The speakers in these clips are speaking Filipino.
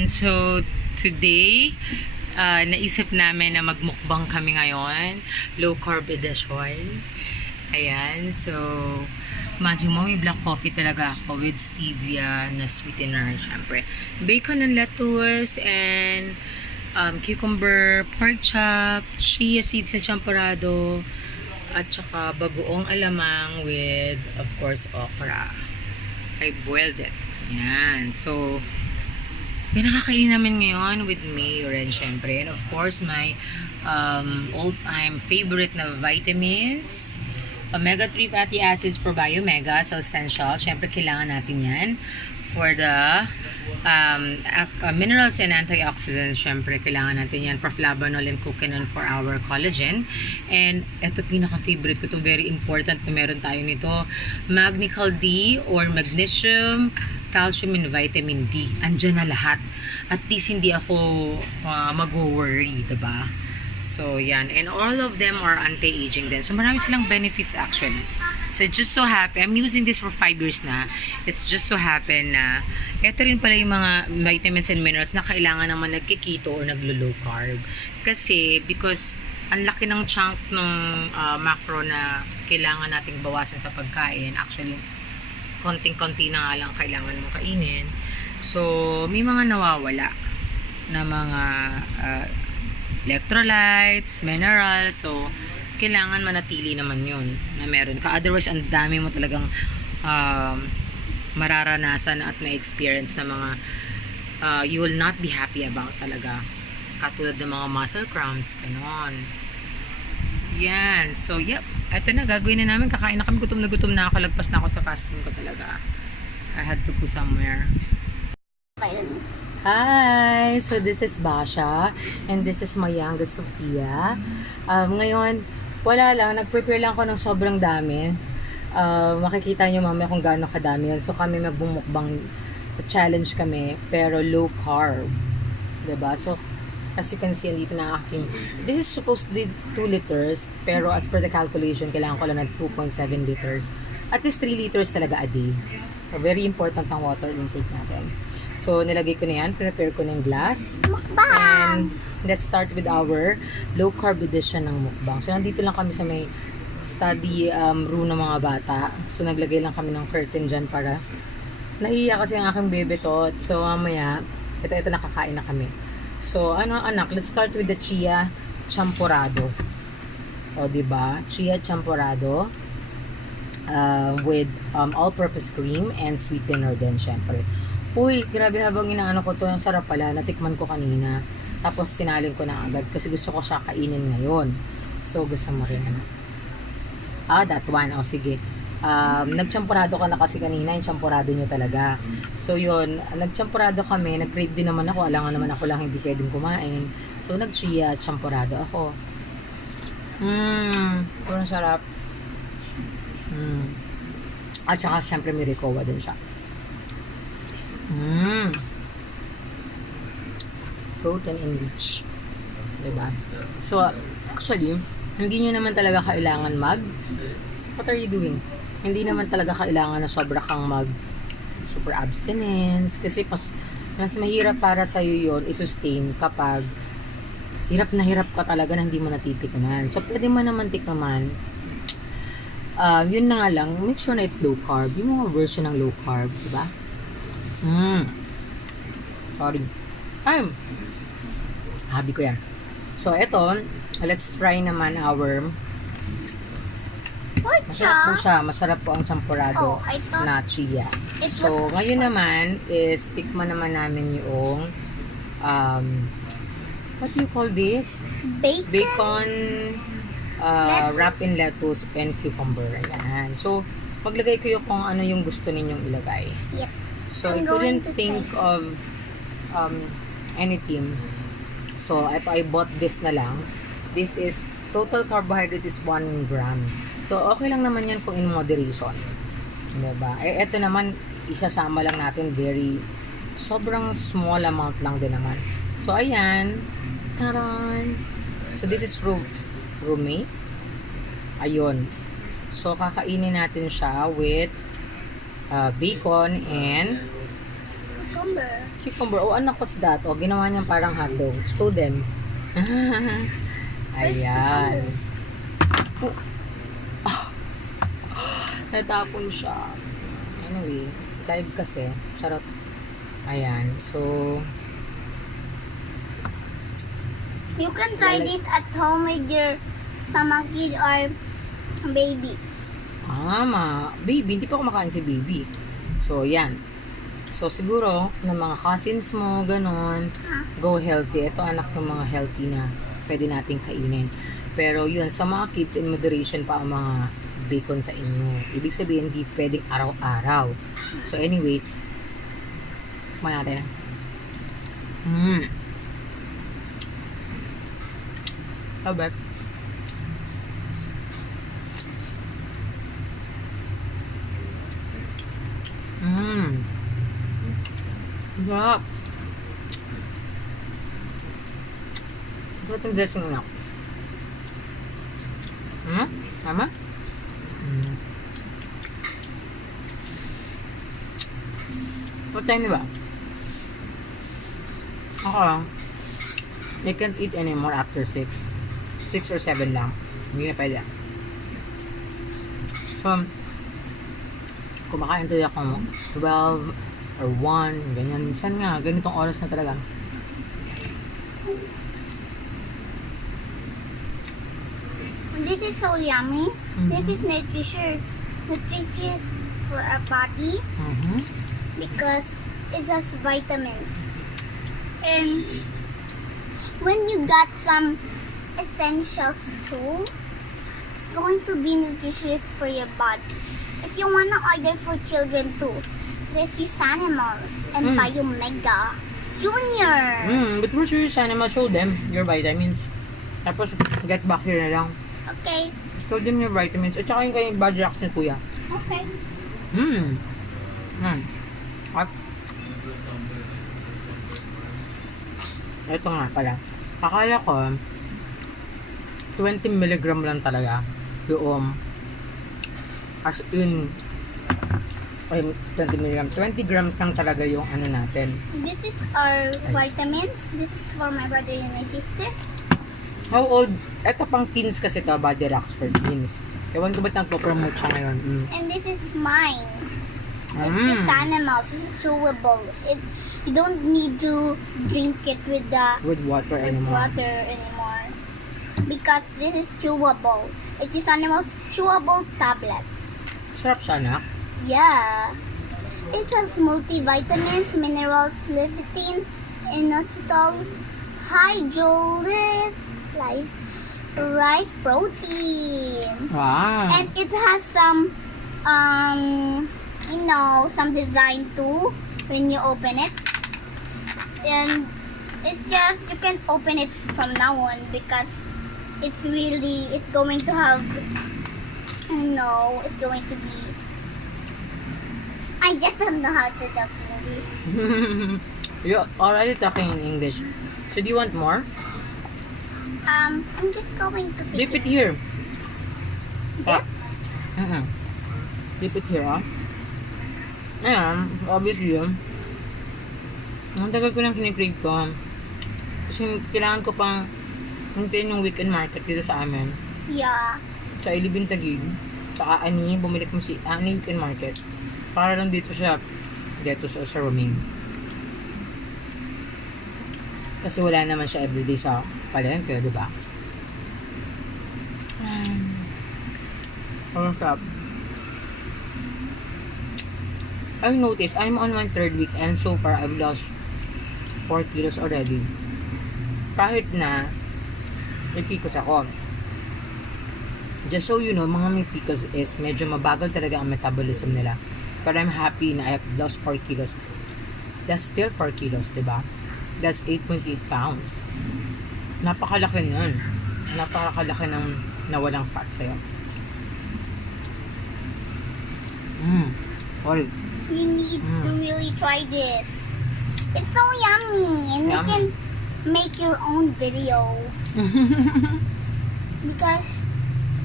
Ayan, so today, naisip namin na magmukbang kami ngayon. Low carb edition. Ayan, so imagine mo, may black coffee talaga ako with stevia na sweetener, syempre. Bacon and lettuce and cucumber, pork chop, chia seeds na champorado, at saka bagoong alamang with, of course, okra. I boiled it. Yan. So, pinakakain namin ngayon with mayo rin, syempre. And of course, my all-time favorite na vitamins. Omega-3 fatty acids for Biomega. So, essential. Syempre, kailangan natin yan. For the minerals and antioxidants, syempre, kailangan natin yan. Proflavanol and coumadin for our collagen. And ito, pinaka-favorite ko. Ito, very important na meron tayo nito. Magnical D or magnesium, calcium, and vitamin D. Andyan na lahat. At least hindi ako mag-worry, diba? So, yan. And all of them are anti-aging din. So, marami silang benefits actually. So, it just so happen, I'm using this for 5 years na. It's just so happen na ito rin pala yung mga vitamins and minerals na kailangan naman nagkikito or naglo-low carb. Kasi, because ang laki ng chunk ng macro na kailangan nating bawasan sa pagkain. Actually, konting-konti na nga lang kailangan mong kainin. So, may mga nawawala na mga electrolytes, minerals. So, kailangan manatili naman yun na meron ka. Otherwise, ang dami mo talagang mararanasan at may experience na mga you will not be happy about talaga. Katulad ng mga muscle cramps, ganon. Yan. So, yep. Ito na, gagawin na namin. Kakain na kami. Gutom na ako. Lagpas na ako sa fasting ko talaga. I had to go somewhere. Hi! So, this is Basha. And this is my youngest, Sophia. Ngayon, wala lang. Nag-prepare lang ako ng sobrang dami. Makikita nyo mamaya kung gaano kadami yun. So, kami magbumukbang challenge kami. Pero low carb. Diba? So, as you can see, dito na aking. This is supposed to be 2 liters. Pero as per the calculation, kailangan ko lang ng 2.7 liters. At least 3 liters talaga a day. So, very important ang water intake natin. So, nilagay ko na yan. Prepare ko na yung glass. And let's start with our low carb edition ng mukbang. So, nandito lang kami sa may study room ng mga bata. So, naglagay lang kami ng curtain dyan para nahiya kasi ang aking bebe to. So, mamaya, ito nakakain na kami. So, anak, let's start with the chia champorado. O, diba? Chia champorado with all-purpose cream and sweetener din, syempre. Uy, grabe, habang inaano ko to, yung sarap pala, natikman ko kanina. Tapos sinalin ko na agad kasi gusto ko siya kainin ngayon. So, gusto mo rin. That one. O, sige. Nagchampurado ka na kasi kanina, yung champurado nyo talaga. So, yun, nagchampurado kami, nag-crave din naman ako, alangan naman ako lang hindi pwedeng kumain. So, nag-chia champurado ako. Parang sarap. At saka, syempre, may recowa din siya. Protein enriched. Diba? So, actually, hindi nyo naman talaga kailangan what are you doing? Hindi naman talaga kailangan na sobra kang super abstinence. Kasi mas mahirap para sa'yo yun i-sustain kapag hirap na hirap ka talaga na hindi mo natitikman. So, pwede mo naman tikman. Yun na nga lang, make sure na it's low carb. Yung mga version ng low carb, diba? Sorry. Habi ko yan. So, eto, let's try naman our masarap po siya. Masarap po ang champurado na chia. So, ngayon naman is tikman naman namin yung what do you call this? Bacon wrap in lettuce and cucumber. Ayan. So, maglagay ko yung kung ano yung gusto ninyong ilagay. Yep. So, I couldn't think of anything. So, I bought this na lang. This is, total carbohydrate is 1 gram. So, okay lang naman yan kung in moderation. Diba? Ito naman, isasama lang natin sobrang small amount lang din naman. So, ayan. Taran! So, this is roommate. Ayun. So, kakainin natin siya with bacon and cucumber. Cucumber. Oh, anak, what's that? Oh, ginawa niyang parang hotdog. Show them. Ayan. Oh. Natapon siya. Anyway, live kasi. Charot. Ayan. So, You can try this at home with your pamangkin or baby. Baby. Hindi pa kumakain si baby. So, yan. So, siguro, ng mga cousins mo, ganon, go healthy. Ito, anak ng mga healthy na pwede nating kainin. Pero, yun, sa mga kids, in moderation pa ang mga bacon sa inyo. Ibig sabihin, hindi pwedeng araw-araw. So, anyway, kumain natin. Habak. Sarap. Sarap yung dressing na. Tama? What time na ba? Ako lang. I can't eat anymore after 6. 6 or 7 lang. Hindi na pwede. So, kumakain tuloy ako 12 or 1, ganyan. Minsan nga, ganitong oras na talaga. This is so yummy. This is nutritious for our body because it has vitamins. And when you got some essentials too, it's going to be nutritious for your body. If you wanna order for children too, this is Animals and Biomega Junior. But we're sure Sanima, show them your vitamins. Tapos, get back here na lang. Okay. Show them your vitamins. At saka yung kayong body reaction, kuya. Okay. Ito nga pala. Akala ko, 20 milligram lang talaga yung as in 20 milligram. 20 grams lang talaga yung ano natin. This is our vitamins. This is for my brother and my sister. How old? Ito pang teens kasi to, body rocks for teens. Ewan ko ba't nagpo-promote siya ngayon. And this is mine. This is Animals. This is chewable. You don't need to drink it with water anymore. Because this is chewable. It is Animals chewable tablet. Sarap siya, anak. Yeah. It has multivitamins, minerals, lecithin, inositol, hydrolysis, rice protein. Wow. And it has some some design too when you open it. And it's just, you can open it from now on because it's going to have, it's going to be, I just don't know how to talk English. You're already talking in English. So do you want more? I'm just going to Dip it here. Dip? Dip it here, Ayan, obviously yun. Ang tagal ko lang kinikrave ko. Kasi kailangan ko pang hintayin yung weekend market dito sa amin. Yeah. Sa Ilibin Taguig. Sa Ani, bumili ko si Ani weekend market. Para lang dito sa roaming. Kasi wala naman siya everyday sa palengke, diba? Ang sarap. I've noticed, I'm on my 3rd week and so far I've lost 4 kilos already. Kahit na may PCOS ako. Just so you know, mga may PCOS is medyo mabagal talaga ang metabolism nila. But I'm happy na I have lost 4 kilos. That's still 4 kilos, diba? That's 8.8 pounds. Napakalaki nun. Napakalaki ng nawalang fat sa'yo. All. You need to really try this. It's so yummy, and you can make your own video because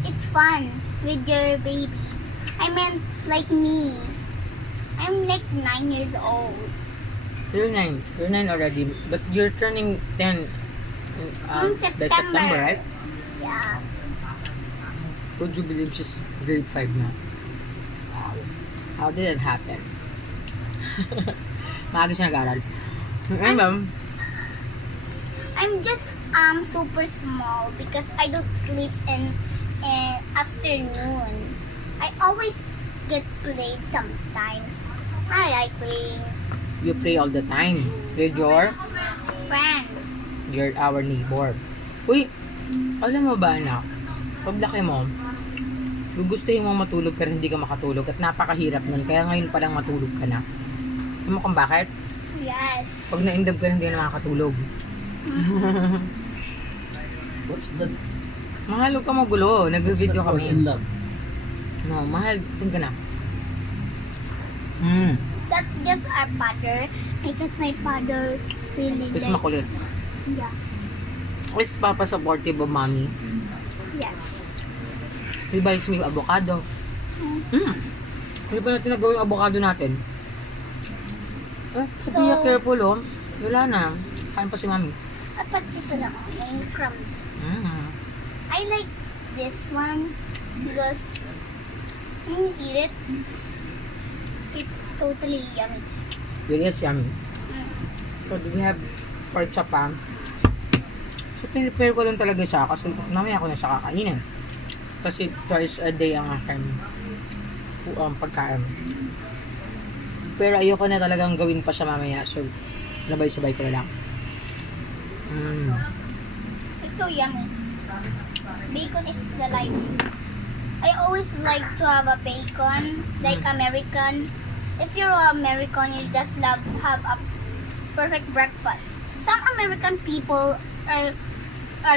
it's fun with your baby. I mean, like me. I'm like 9 years old. You're 9. You're 9 already. But you're turning 10 by September, right? Yeah. Would you believe she's grade 5 now? Wow. How did that happen? Maaga siya nag-aral. I'm just super small because I don't sleep in afternoon. I always get played sometimes. I like playing. You play all the time with your Friend. our neighbor. Uy, alam mo ba anak? Pag laki mo, gugustuhin mo matulog pero hindi ka makatulog at napakahirap nun. Kaya ngayon palang matulog ka na. Alam mo kung bakit? Yes. Pag na-indab ka hindi na makakatulog. What's that? Mahal, huwag ka magulo. Nag-video What's kami. in love? No, mahal. Tingin ka na. That's just our father because my father really Mas likes. makulit. Yeah. Is papa supportive of mommy? Yes. He buys me avocado. Hindi pa natin nagawin yung avocado natin. Sophia, careful oh. Wala na. Kain pa si mami. Apat ito lang. Yung crumbs. I like this one because when you eat it, it's totally yummy. It is yummy. So, do we have pork chop pa? So, pinipare ko lang talaga siya kasi mamaya ko na siya kakainin. Kasi twice a day ang aking pagkain. Pero ayoko na talagang gawin pa siya mamaya. So, sabay-sabay ko na lang. It's so yummy. Bacon is the life. I always like to have a bacon, like American. If you're American, you just love have a perfect breakfast. Some American people are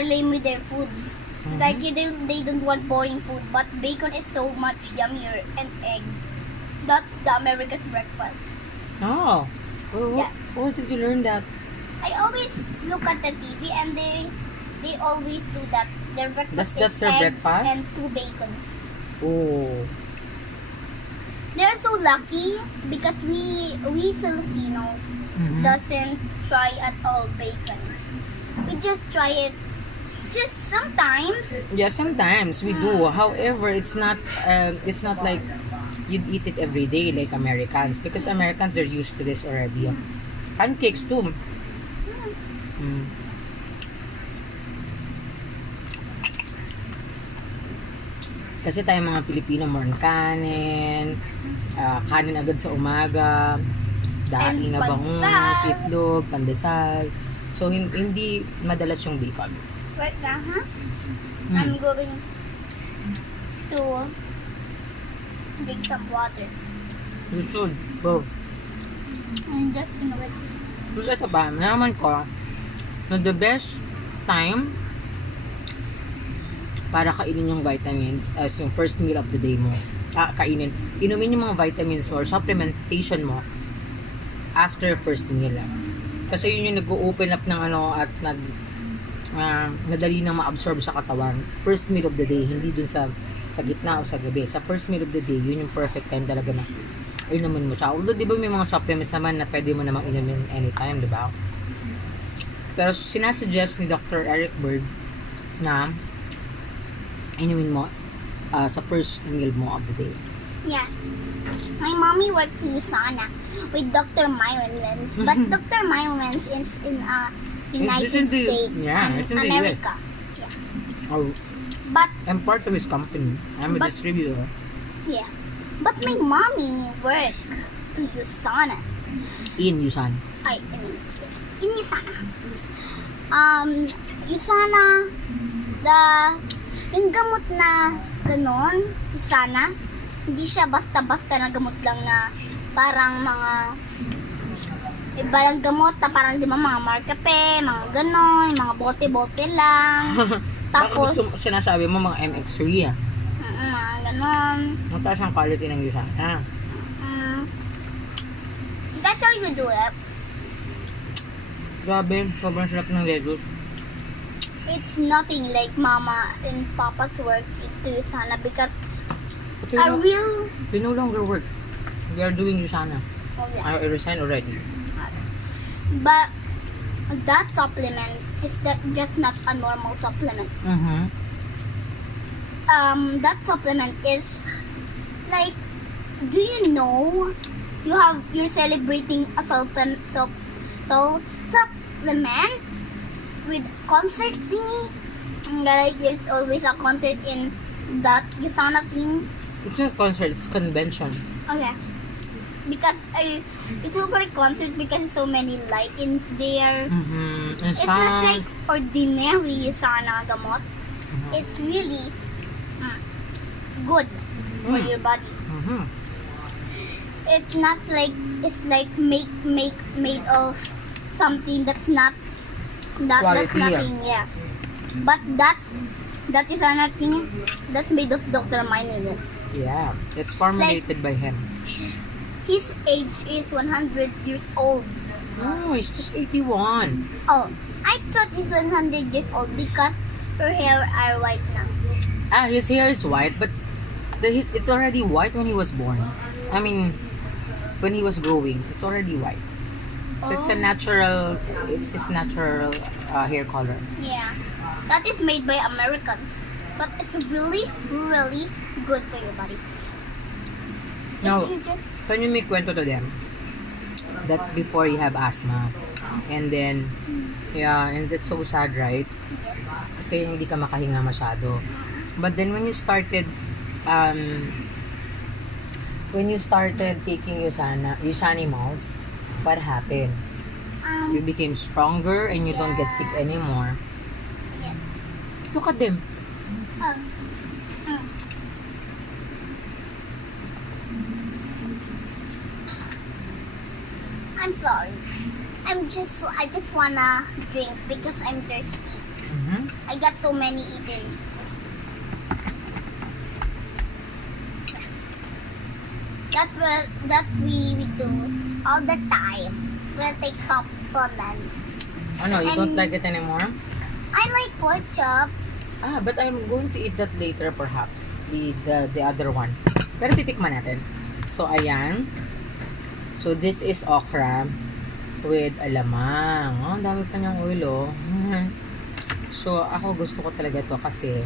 lame with their foods. Like they don't want boring food, but bacon is so much yummier and egg. That's the America's breakfast. Oh. Yeah. Where did you learn that? I always look at the TV and they always do that. Their breakfast That's is their egg breakfast? and 2 bacons. Oh. They're so lucky because we Filipinos doesn't try at all bacon. We just try it just sometimes. Yeah, sometimes we do. However, it's not like you'd eat it every day like Americans because Americans are used to this already. Pancakes too. Kasi tayo mga Pilipino, more on kanin, kanin agad sa umaga, daing na bangus, pandesal. itlog, pandesal. So, hindi madalas yung bacon. Right now, I'm going to drink some water. You should. Go. I'm just gonna wait. Tapos ito ba, nalaman ko na the best time para kainin yung vitamins as yung first meal of the day mo. Inumin yung mga vitamins mo or supplementation mo after first meal. Kasi yun yung nag-open up ng at nadali nang ma-absorb sa katawan. First meal of the day, hindi dun sa gitna o sa gabi. Sa first meal of the day, yun yung perfect time talaga na inumin mo siya. Although, di ba may mga supplements naman na pwede mo namang inumin anytime, di ba? Pero sinasuggest ni Dr. Eric Bird na inumin mo sa first meal mo of the day. Yeah. My mommy worked in Usana with Dr. Myron Wentz. But Dr. Myron Wentz is in United States, it's in the America. US. Yeah. Oh, But I'm part of his company. I'm a But- distributor. yeah. But my mommy worked to Usana. In Yusan. I mean, in Usana. Usana, yung gamot na ganon, Usana, hindi siya basta-basta na gamot lang na parang mga iba lang gamot na parang di ba mga markape, mga ganon, mga bote-bote lang. Tapos, Baka gusto, sinasabi mo mga MX3 mga ganon. Mataas ang quality ng Yusan. That's how you do it. Grabe, sobrang sarap ng lettuce. It's nothing like mama and papa's work to Usana because But a real we no longer work. We are doing Yusana. oh, yeah. I resigned already. But that supplement is just not a normal supplement. That supplement is like, do you know you're celebrating a supplement with concert thingy? Like there's always a concert in that Yusana thing. It's not concert, it's convention. Okay. Because it's not like concert because so many lights there. And It's not like ordinary Yusana gamot. It's really good for your body. It's not like it's like made of something that's not that's Quality, nothing, yeah. But that is another thing that's made of Dr. Miner. Yeah, it's formulated by him. His age is 100 years old. No, he's just 81. Oh, I thought he's 100 years old because her hair are white now. His hair is white, but it's already white when he was born. I mean, when he was growing, it's already white. So it's it's his natural hair color. Yeah, that is made by Americans, but it's really, really good for your body. Now, You just can you make kwento to them that before you have asthma, and then, yeah, and that's so sad, right? Kasi hindi ka makahinga masyado. But then when you started taking Usanimals, what happened? You became stronger and you don't get sick anymore. yes. Look at them. I'm sorry. I just wanna drink because I'm thirsty. I got so many eaten. That's we do all the time. We'll take supplements. Oh no, you don't And- like it anymore? I like pork chop. But I'm going to eat that later perhaps. The other one. Pero titikman natin. So, ayan. So, this is okra with alamang. Oh, ang dami pa niyang oil, oh. So, ako gusto ko talaga to kasi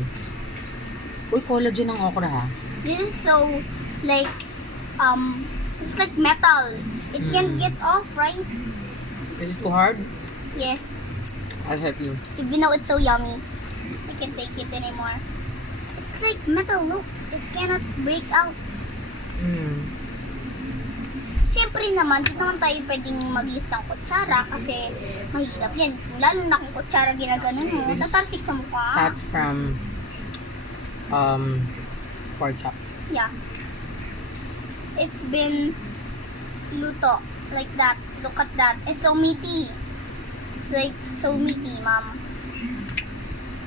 collagen ng okra, ha? This is so like it's like metal. It can't get off, right? Is it too hard? Yeah. I'll help you. Even though it's so yummy, I can't take it anymore. It's like metal. Look, it cannot break out. Siyempre naman, di naman tayo pwedeng mag-use ng kutsara kasi mahirap yan. Lalo na kung kutsara ginaganon mo, tatarsik sa mukha. Fat from pork chop. Yeah. It's been luto like that. Look at that. It's so meaty. It's like so meaty, mom.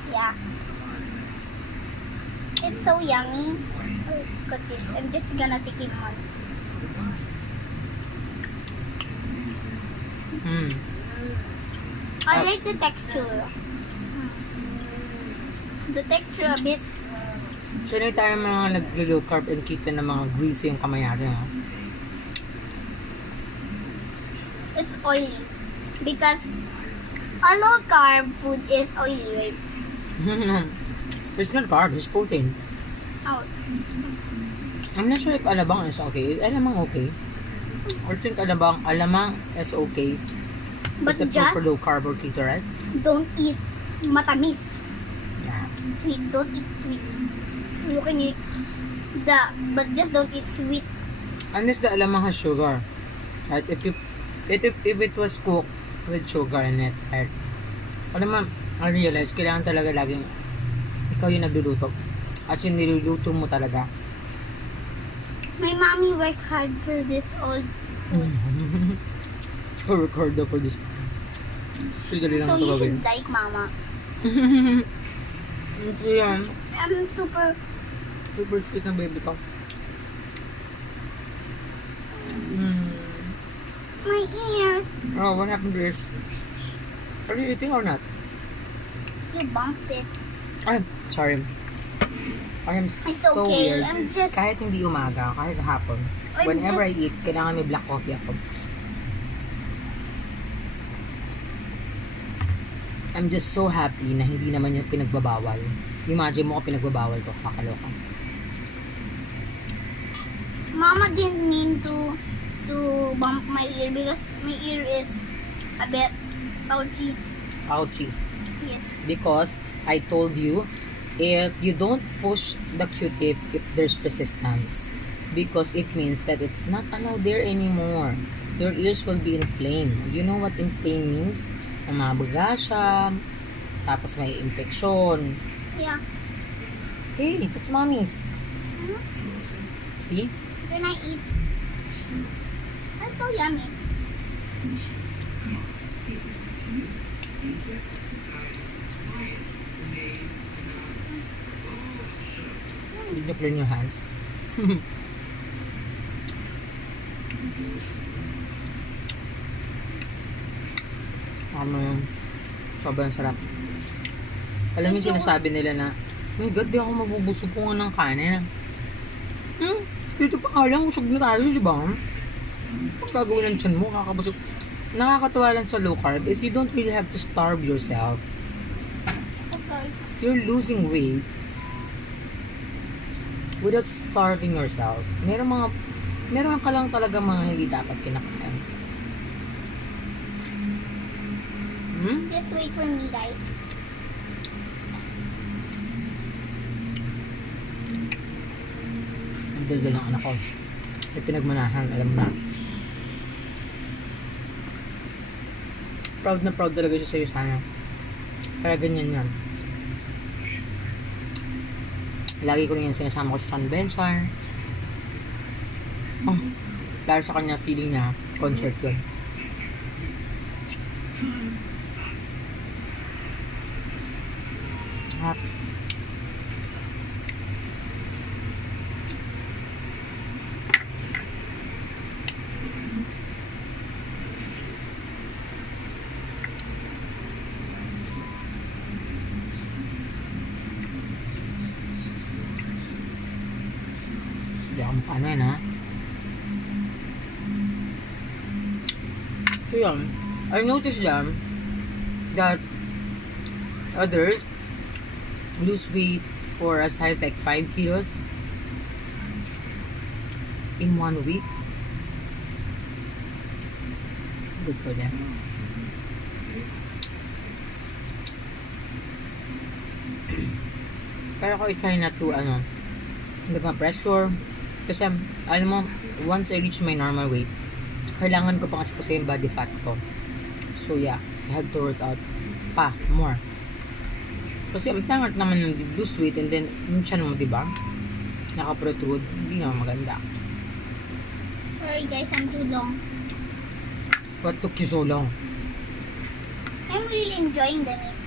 Yeah. It's so yummy. Look at this. I'm just gonna take it once. I like the texture. The texture a bit. So, hindi tayo mga nag-low carb and keto na mga greasy yung kamay natin, ha? It's oily. Because a low carb food is oily, right? It's not carb, it's protein. Oh. I'm not sure if alabang is okay. Is alamang okay? I think alamang is okay. But Except just for low carb or keto, right? don't eat matamis. Yeah. Sweet. Don't eat sweet. You can eat but just don't eat sweet. Unless the alamang has sugar. Right? If it was cooked with sugar in it, right? Alam mo, I realize, kailangan talaga laging ikaw yung nagluluto. At yung niluluto mo talaga. My mommy worked hard for this all. Record daw for this. Dali lang So ito you gawin. should like mama. Ito yan. I'm super. Super sweet ng baby ko. My ears. Oh, what happened to yours? Are you eating or not? You bumped it. Ah, sorry. I am It's so okay. weird. I'm just. Kahit hindi umaga, kahit hapon. I'm Whenever I just- eat, kailangan may black coffee ako. I'm just so happy na hindi naman yung pinagbabawal. Imagine mo kung pinagbabawal ko. Kakaloka. Mama didn't mean to bump my ear because my ear is a bit ouchy. Ouchie. Yes. Because I told you, if you don't push the Q-tip if there's resistance, because it means that it's not allowed there anymore. Your ears will be inflamed. You know what inflamed means? Namabaga siya, tapos may infection. Yeah. Hey, that's mommy's. Hmm? See? When I eat, that's so yummy. Did you clean your hands? Ano yun? Sobrang sarap. Alam mo yung sinasabi nila na, my God, di ako mabubusog ko nga ng kanin. Dito pa nga lang, usog na tayo, di ba? Pag gagawin ng tiyan mo, kakabusog. Nakakatawa lang sa low carb is you don't really have to starve yourself. Okay. You're losing weight without starving yourself. Meron ka lang talaga mga hindi dapat kinakain. Just wait for me, guys. Ang daldal ng anak ko. May pinagmanahan, alam mo na. Proud na proud talaga siya sa'yo sana. Kaya ganyan yan. Lagi ko rin yan sinasama ko sa Sunbenchar. Oh, dahil sa kanya feeling niya, concert yun. Happy. Hindi ako makaano yan, ha? So yun, I noticed that others lose weight for as high as like 5 kilos in 1 week. Good for them. Pero ako i-try na to pressure kasi alam mo, once I reach my normal weight, kailangan ko pa kasi yung body fat ko. So yeah, I had to work out pa more. Kasi ang tangat naman ng lose weight and then yung tiyan mo, diba? Naka-protrude, hindi naman maganda. Sorry guys, I'm too long. What took you so long? I'm really enjoying the meat.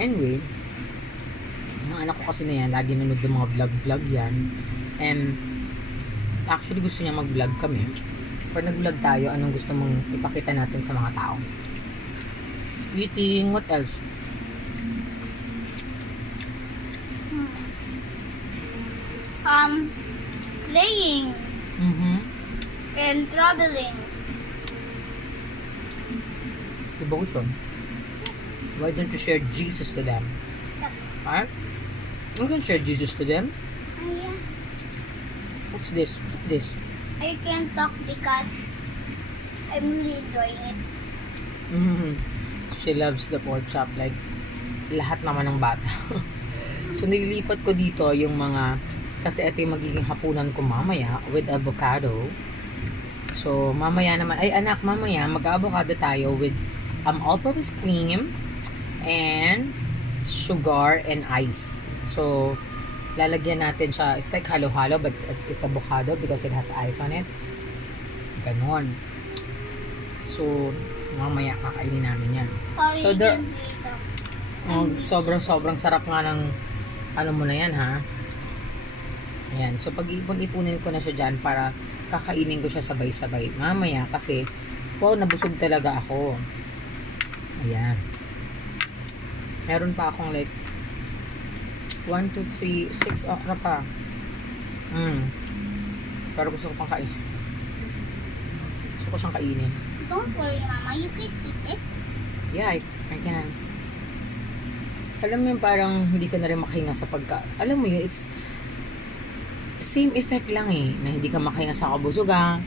Anyway, yung anak ko kasi na yan, lagi nanood ng mga vlog yan. And actually gusto niya mag-vlog kami. Pag nag-vlog tayo, anong gusto mong ipakita natin sa mga tao? Eating, what else? Playing and traveling. Devotion. Why don't you share Jesus to them? Alright? You can share Jesus to them. Yeah. What's this? What's this? I can't talk because I'm really enjoying it. She loves the pork chop like lahat naman ng bata. So nililipat ko dito yung mga, kasi ito yung magiging hapunan ko mamaya with avocado. So mamaya naman, ay anak, mamaya mag-avocado tayo with all-purpose cream and sugar and ice. So lalagyan natin siya, it's like halo-halo but it's avocado because it has ice on it. Ganon. So mamaya kakainin namin yan. Sorry, So there, didn't sobrang sarap nga ng ano mo na yan, ha. Ayan, so pag-ipunin ko na siya dyan para kakainin ko siya sabay-sabay mamaya kasi wow, nabusog talaga ako. Ayan, meron pa akong like 1, 2, 3, 6 okra pa. Pero gusto ko pang kainin. Gusto ko siyang kainin. Don't worry, Mama. You can eat it. Yeah, I can. Alam mo yung parang hindi ka na rin makahinga sa Alam mo yun, it's same effect lang eh, na hindi ka makahinga sa kabusugan.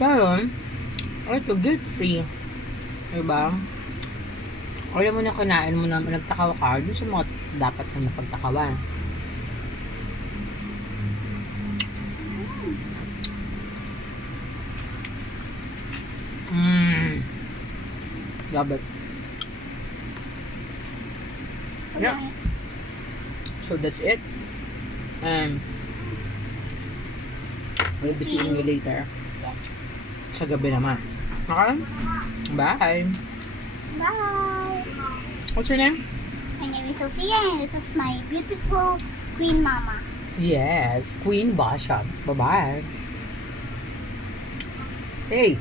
Pero, ito, guilt-free. Diba? Alam mo na kinain mo na nagtakaw ka, dun sa mga dapat na napagtakawan. Love it. Yeah. So that's it. We'll be seeing you later. Yes. Sa gabi naman. Okay? Bye. Bye. What's your name? My name is Sophia and this is my beautiful Queen Mama. Yes, Queen Basha. Bye-bye. Hey.